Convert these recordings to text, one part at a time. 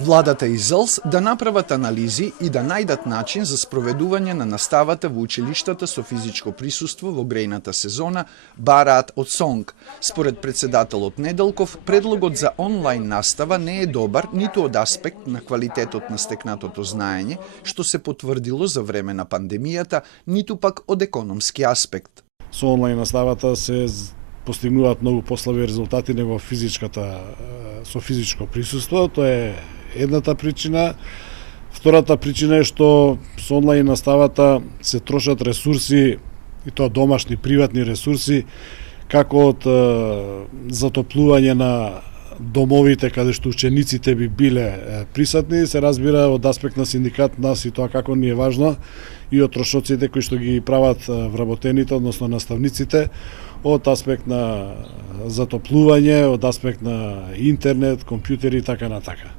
Владата и ЗЛС да направат анализи и да најдат начин за спроведување на наставата во училиштата со физичко присуство во грејната сезона бараат од СОНГ. Според председателот Неделков, предлогот за онлайн настава не е добар ниту од аспект на квалитетот на стекнатото знаење, што се потврдило за време на пандемијата, ниту пак од економски аспект. Со онлайн наставата се постигнуваат многу послаби резултати него со физичко присуство. Тоа е едната причина. Втората причина е што со онлайн наставата се трошат ресурси, и тоа домашни, приватни ресурси, како од затоплување на домовите каде што учениците би биле присутни, се разбира од аспект на синдикат нас и тоа како ни е важно, и од трошоците кои што ги прават вработените, односно наставниците, од аспект на затоплување, од аспект на интернет, компјутери и така натака.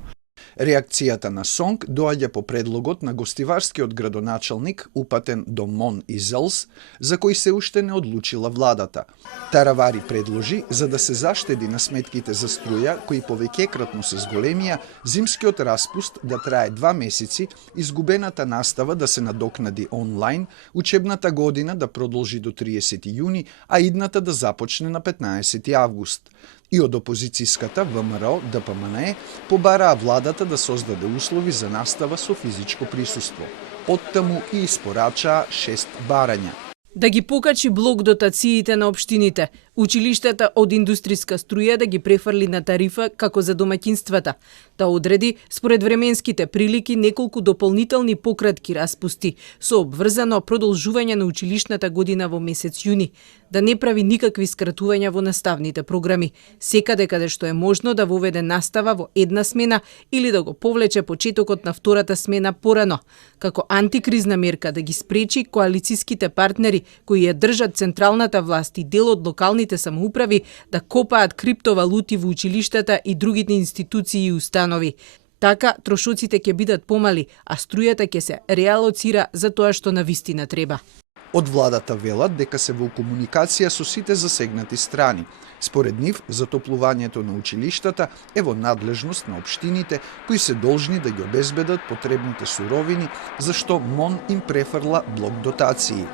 Реакцијата на СОНГ доаѓа по предлогот на гостиварскиот градоначалник упатен до МОН и ЗЛС, за кој се уште не одлучила владата. Таравари предложи, за да се заштеди на сметките за струја, кои повеќекратно се зголемија, зимскиот распуст да трае 2 месеци, изгубената настава да се надокнади онлайн, учебната година да продолжи до 30 јуни, а идната да започне на 15 август. И од опозицијската ВМРО ДПМНЕ побараа владата да создаде услови за настава со физичко присуство. Оттаму и испорачаа 6 барања. Да ги покачи блок дотациите на општините, училиштата од индустријска струја да ги префрли на тарифа како за домаќинствата, да одреди според временските прилики неколку дополнителни пократки распусти со обврзано продолжување на училишната година во месец јуни, да не прави никакви скратувања во наставните програми, секаде каде што е можно да воведе настава во една смена или да го повлече почетокот на втората смена порано, како антикризна мерка да ги спречи коалицијските партнери кои ја држат централната власт и дел од локалните самоуправи да копаат криптовалути во училиштата и другите институции и установи. Така трошоците ќе бидат помали, а струјата ќе се реалоцира за тоа што навистина треба. Од владата велат дека се во комуникација со сите засегнати страни. Според нив, затоплувањето на училиштата е во надлежност на општините кои се должни да ги обезбедат потребните суровини, зашто МОН им префрла блок дотации.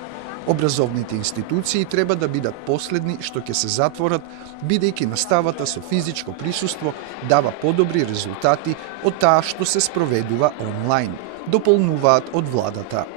Образовните институции треба да бидат последни што ќе се затворат, бидејќи наставата со физичко присуство дава подобри резултати од таа што се спроведува онлайн, дополнуваат од владата.